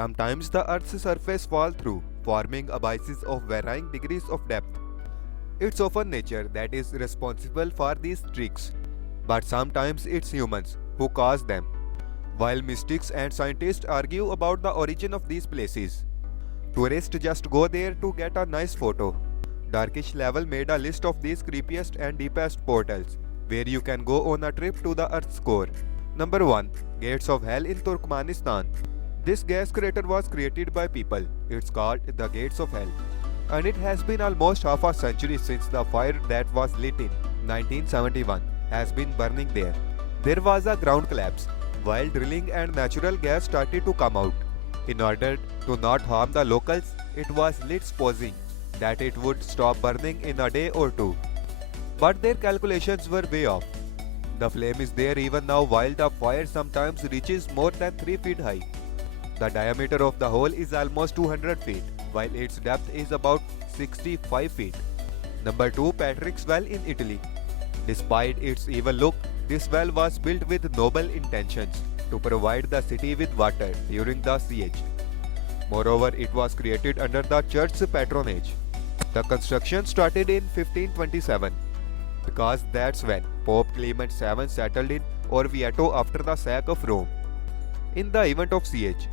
Sometimes the Earth's surface falls through, forming abysses of varying degrees of depth. It's often nature that is responsible for these tricks, but sometimes it's humans who cause them. While mystics and scientists argue about the origin of these places, tourists just go there to get a nice photo. Darkish Level made a list of these creepiest and deepest portals where you can go on a trip to the Earth's core. Number 1. Gates of Hell in Turkmenistan. This gas crater was created by people. It's called the Gates of Hell. And it has been almost half a century since the fire that was lit in 1971 has been burning there. There was a ground collapse while drilling and natural gas started to come out. In order to not harm the locals, it was lit supposing that it would stop burning in a day or two. But their calculations were way off. The flame is there even now while the fire sometimes reaches more than 3 feet high. The diameter of the hole is almost 200 feet, while its depth is about 65 feet. Number 2. Patrick's Well in Italy. Despite its evil look, this well was built with noble intentions to provide the city with water during the siege. Moreover, it was created under the church's patronage. The construction started in 1527 because that's when Pope Clement VII settled in Orvieto after the sack of Rome. In the event of siege,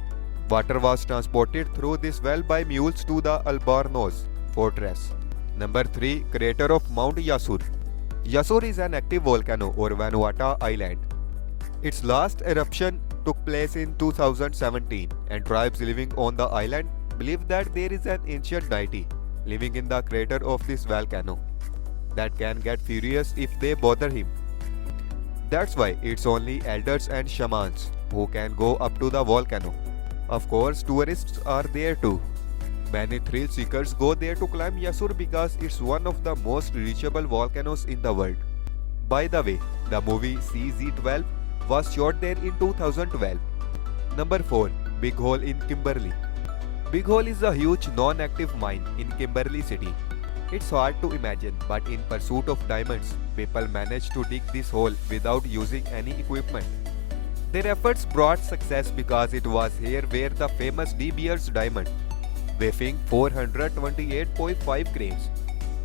water was transported through this well by mules to the Albornoz fortress. Number 3. Crater of Mount Yasur. Yasur is an active volcano or Vanuatu island. Its last eruption took place in 2017 and tribes living on the island believe that there is an ancient deity living in the crater of this volcano that can get furious if they bother him. That's why it's only elders and shamans who can go up to the volcano. Of course, tourists are there too. Many thrill seekers go there to climb Yasur because it's one of the most reachable volcanoes in the world. By the way, the movie CZ12 was shot there in 2012. Number 4. Big Hole in Kimberley. Big Hole is a huge non-active mine in Kimberley City. It's hard to imagine, but in pursuit of diamonds, people managed to dig this hole without using any equipment. Their efforts brought success because it was here where the famous De Beers diamond, weighing 428.5 grams,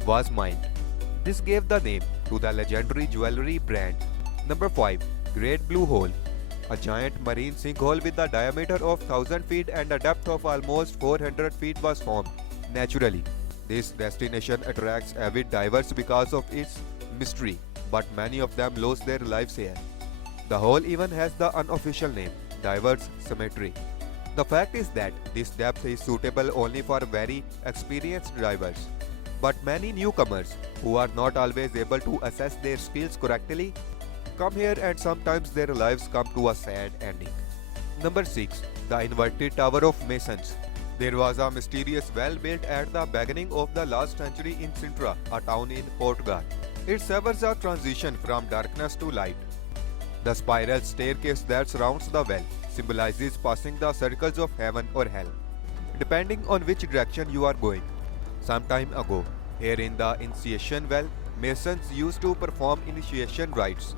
was mined. This gave the name to the legendary jewelry brand. Number 5. Great Blue Hole. A giant marine sinkhole with a diameter of 1000 feet and a depth of almost 400 feet was formed naturally. This destination attracts avid divers because of its mystery, but many of them lose their lives here. The hole even has the unofficial name, Divers Cemetery. The fact is that this depth is suitable only for very experienced divers. But many newcomers, who are not always able to assess their skills correctly, come here and sometimes their lives come to a sad ending. Number 6. The Inverted Tower of Masons. There was a mysterious well built at the beginning of the last century in Sintra, a town in Portugal. It serves a transition from darkness to light. The spiral staircase that surrounds the well symbolizes passing the circles of heaven or hell, depending on which direction you are going. Some time ago, here in the initiation well, Masons used to perform initiation rites.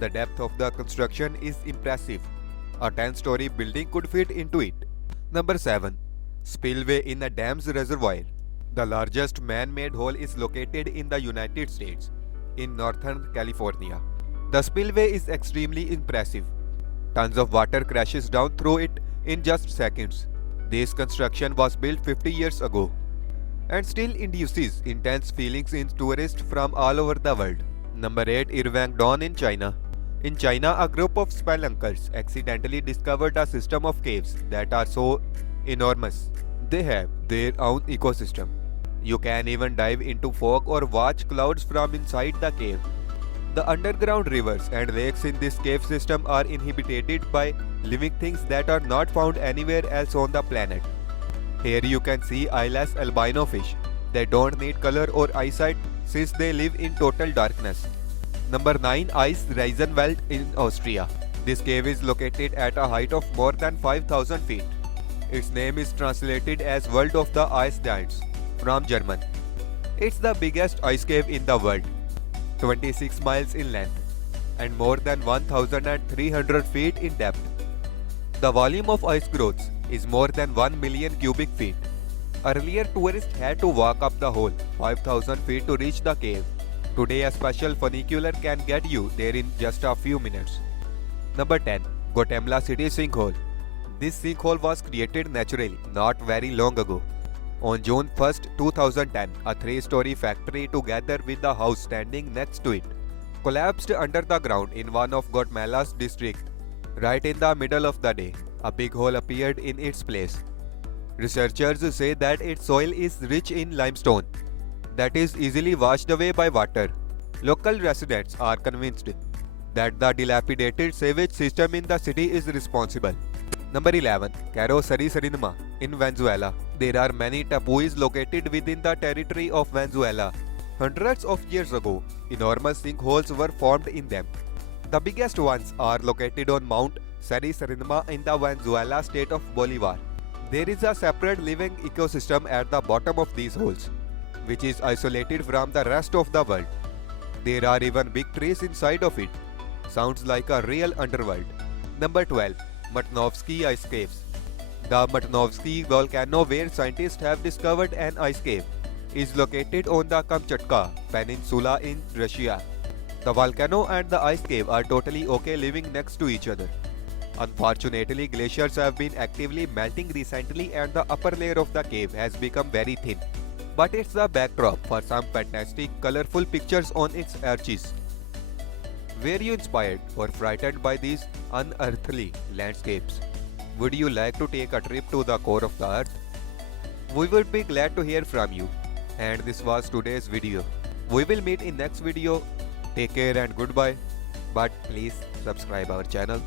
The depth of the construction is impressive. A 10-story building could fit into it. Number 7. Spillway in a dam's reservoir. The largest man-made hole is located in the United States, in Northern California. The spillway is extremely impressive. Tons of water crashes down through it in just seconds. This construction was built 50 years ago and still induces intense feelings in tourists from all over the world. Number 8. Irvangdon in China. In China, a group of spelunkers accidentally discovered a system of caves that are so enormous they have their own ecosystem. You can even dive into fog or watch clouds from inside the cave. The underground rivers and lakes in this cave system are inhabited by living things that are not found anywhere else on the planet. Here you can see eyeless albino fish. They don't need color or eyesight since they live in total darkness. Number 9. Ice Riesenwald in Austria. This cave is located at a height of more than 5000 feet. Its name is translated as World of the Ice Giants from German. It's the biggest ice cave in the world, 26 miles in length and more than 1300 feet in depth. The volume of ice growths is more than 1 million cubic feet. Earlier, tourists had to walk up the whole 5,000 feet to reach the cave. Today, a special funicular can get you there in just a few minutes. Number 10. Guatemala City Sinkhole. This sinkhole was created naturally not very long ago. On June 1st, 2010, a three-story factory together with the house standing next to it collapsed under the ground in one of Guatemala's districts. Right in the middle of the day, a big hole appeared in its place. Researchers say that its soil is rich in limestone that is easily washed away by water. Local residents are convinced that the dilapidated sewage system in the city is responsible. Number 11. Carosari in Venezuela. There are many tapuis located within the territory of Venezuela. Hundreds of years ago, enormous sinkholes were formed in them. The biggest ones are located on Mount Sarisariñama in the Venezuela state of Bolivar. There is a separate living ecosystem at the bottom of these holes, which is isolated from the rest of the world. There are even big trees inside of it. Sounds like a real underworld. Number 12. Matanovsky Ice Caves. The Matanovsky volcano, where scientists have discovered an ice cave, is located on the Kamchatka Peninsula in Russia. The volcano and the ice cave are totally okay living next to each other. Unfortunately, glaciers have been actively melting recently and the upper layer of the cave has become very thin. But it's the backdrop for some fantastic colorful pictures on its arches. Were you inspired or frightened by these unearthly landscapes? Would you like to take a trip to the core of the earth? We would be glad to hear from you. And this was today's video. We will meet in next video. Take care and goodbye. But please subscribe our channel.